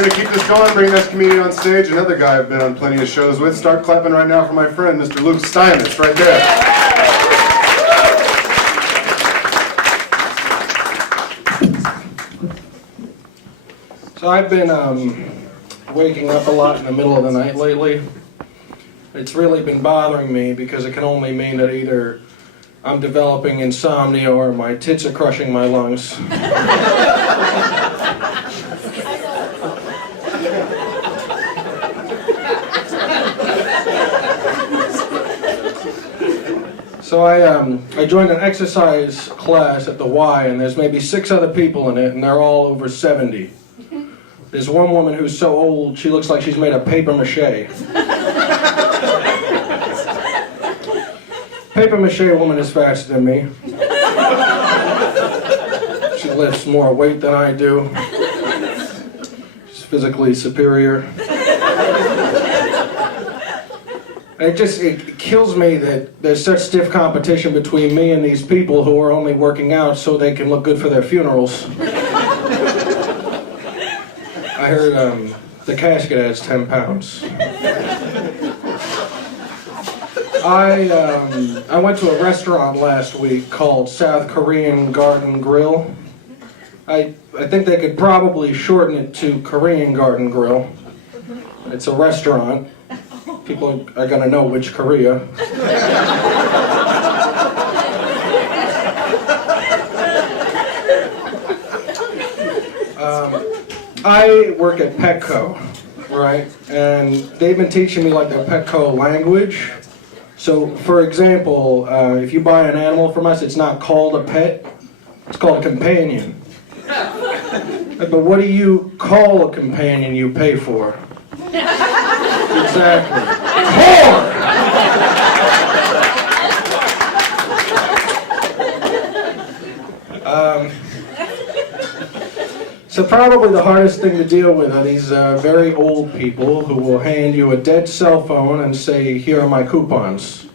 To keep this going, bring this comedian on stage, another guy I've been on plenty of shows with. Start clapping right now for my friend, Mr. Luke Stymest, right there. So I've been waking up a lot in the middle of the night lately. It's really been bothering me because it can only mean that either I'm developing insomnia or my tits are crushing my lungs. So I joined an exercise class at the Y, and there's maybe 6 other people in it, and they're all over 70. There's one woman who's so old, she looks like she's made of paper mache. Paper mache woman is faster than me. She lifts more weight than I do. She's physically superior. It kills me that there's such stiff competition between me and these people who are only working out so they can look good for their funerals. I heard the casket adds 10 pounds. I went to a restaurant last week called South Korean Garden Grill. I think they could probably shorten it to Korean Garden Grill. It's a restaurant. People are going to know which Korea. I work at Petco, right? And they've been teaching me like the Petco language. So, for example, if you buy an animal from us, it's not called a pet, it's called a companion. But what do you call a companion you pay for? Exactly. Whore! So probably the hardest thing to deal with are these very old people who will hand you a dead cell phone and say, here are my coupons.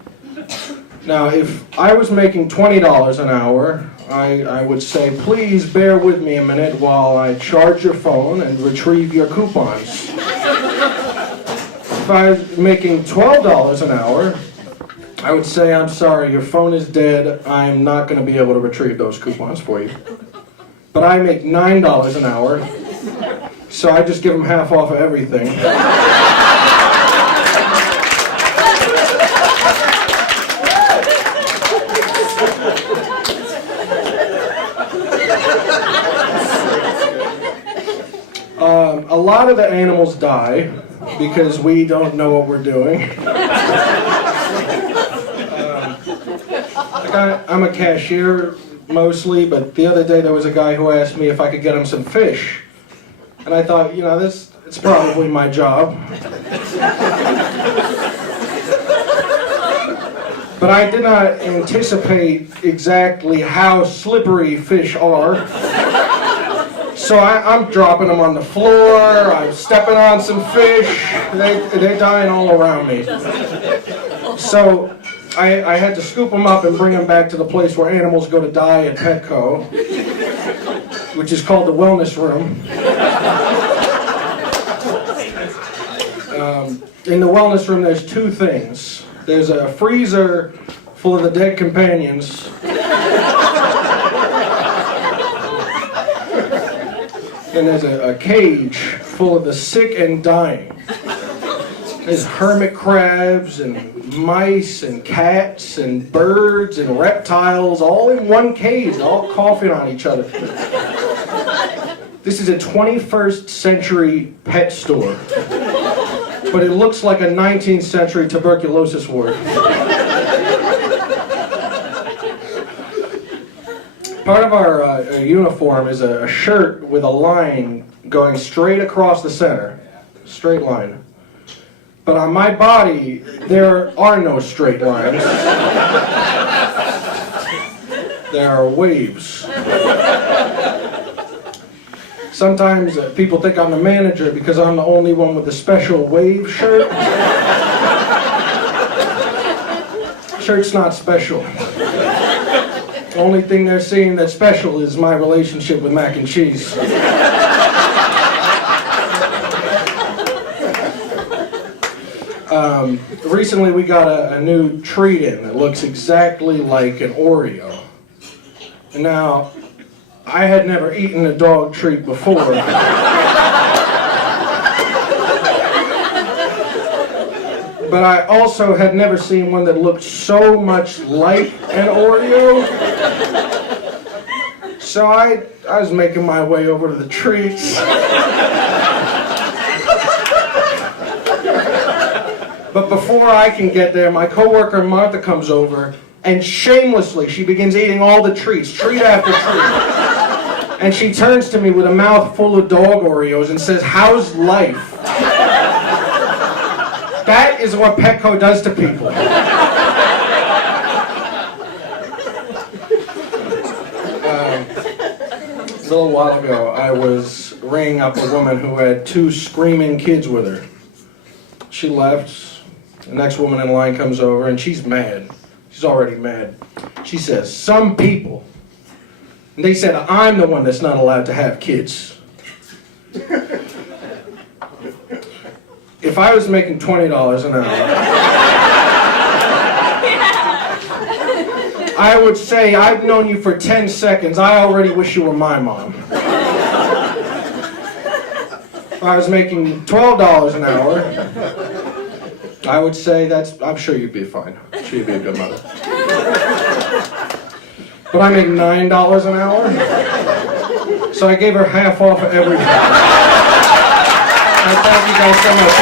Now, if I was making $20 an hour, I would say, please bear with me a minute while I charge your phone and retrieve your coupons. If I was making $12 an hour, I would say, I'm sorry, your phone is dead. I'm not going to be able to retrieve those coupons for you. But I make $9 an hour, so I just give them half off of everything. A lot of the animals die because we don't know what we're doing. I'm a cashier mostly, but the other day there was a guy who asked me if I could get him some fish. And I thought, it's probably my job. But I did not anticipate exactly how slippery fish are. So I'm dropping them on the floor, I'm stepping on some fish, they're dying all around me. So I had to scoop them up and bring them back to the place where animals go to die at Petco, which is called the wellness room. In the wellness room there's 2 things. There's a freezer full of the dead companions. And there's a cage full of the sick and dying. There's hermit crabs and mice and cats and birds and reptiles all in one cage, all coughing on each other. This is a 21st century pet store, but it looks like a 19th century tuberculosis ward. Part of our uniform is a shirt with a line going straight across the center, straight line. But on my body, there are no straight lines. There are waves. Sometimes people think I'm the manager because I'm the only one with a special wave shirt. Shirt's not special. The only thing they're seeing that's special is my relationship with mac and cheese. Recently we got a new treat in that looks exactly like an Oreo. And now, I had never eaten a dog treat before. But I also had never seen one that looked so much like an Oreo. So I was making my way over to the treats. But before I can get there, my coworker Martha comes over, and shamelessly she begins eating all the treats, treat after treat. And she turns to me with a mouth full of dog Oreos and says, "How's life?" That is what Petco does to people. A little while ago, I was ringing up a woman who had 2 screaming kids with her. She left. The next woman in line comes over, and she's mad. She's already mad. She says, "Some people," and they said, "I'm the one that's not allowed to have kids." If I was making $20 an hour, I would say, "I've known you for 10 seconds. I already wish you were my mom." If I was making $12 an hour, I would say I'm sure you'd be fine. I'm sure you'd be a good mother. But I make $9 an hour, so I gave her half off of everything. I thank you guys so much.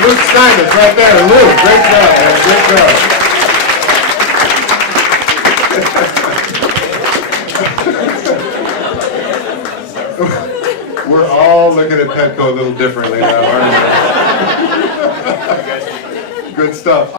Luke Stymest, right there. Luke, great job, man. Great job. We're all looking at Petco a little differently now, aren't we? Good stuff.